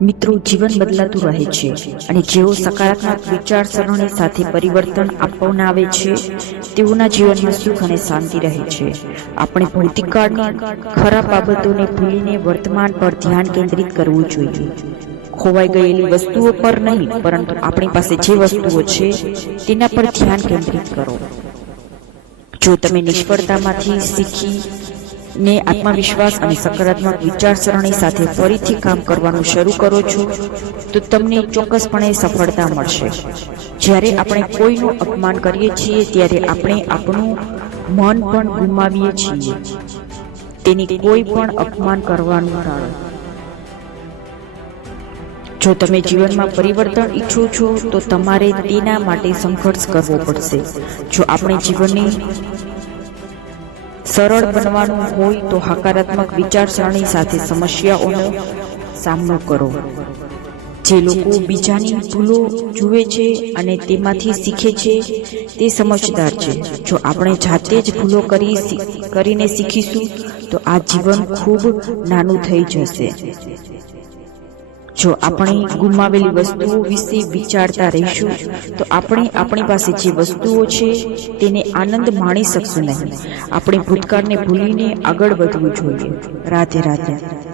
મિત્રો, જીવન બદલાતું રહે છે અને જેઓ સકારાત્મક વિચારસરણી સાથે પરિવર્તન અપનાવે છે તેઓના જીવનમાં સુખ અને શાંતિ રહે છે. આપણે ભૂતકાળની ખરાબ બાબતોને ભૂલીને વર્તમાન પર ધ્યાન કેન્દ્રિત કરવું જોઈએ. ખોવાઈ ગયેલી વસ્તુઓ પર નહીં, પરંતુ આપણી પાસે જે વસ્તુઓ છે તેના પર ધ્યાન કેન્દ્રિત કરો. જો તમે નિષ્ફળતામાંથી શીખીને આત્મવિશ્વાસ અને સકારાત્મક વિચારસરણી સાથે ફરીથી કામ કરવાનું શરૂ કરો છો તો તમને ચોક્કસપણે સફળતા મળશે. જ્યારે આપણે કોઈનું અપમાન કરીએ છીએ ત્યારે આપણે આપણું મન પણ ગુમાવીએ છીએ. તેની કોઈ પણ અપમાન કરવાનું ટાળો. જો તમે જીવનમાં પરિવર્તન ઈચ્છો છો તો તમારે તેના માટે સંઘર્ષ કરવો પડશે. જો આપણે જીવનને સરળ બનવાનું હોય તો હકારાત્મક વિચારસરણી સાથે સમસ્યાઓનો સામનો કરો. જે લોકો બીજાની ભૂલો જુએ છે અને તેમાંથી શીખે છે તે સમજદાર છે. જો આપણે જાતે જ ભૂલો કરીને શીખીશું તો આ જીવન ખૂબ નાનું થઈ જશે. જો આપણે ગુમાવેલી વસ્તુઓ વિશે વિચારતા રહીશું તો આપણે આપણી પાસે જે વસ્તુઓ છે તેને આનંદ માણી શકશું નહીં. આપણે ભૂતકાળને ભૂલીને આગળ વધવું જોઈએ. રાધે રાધે.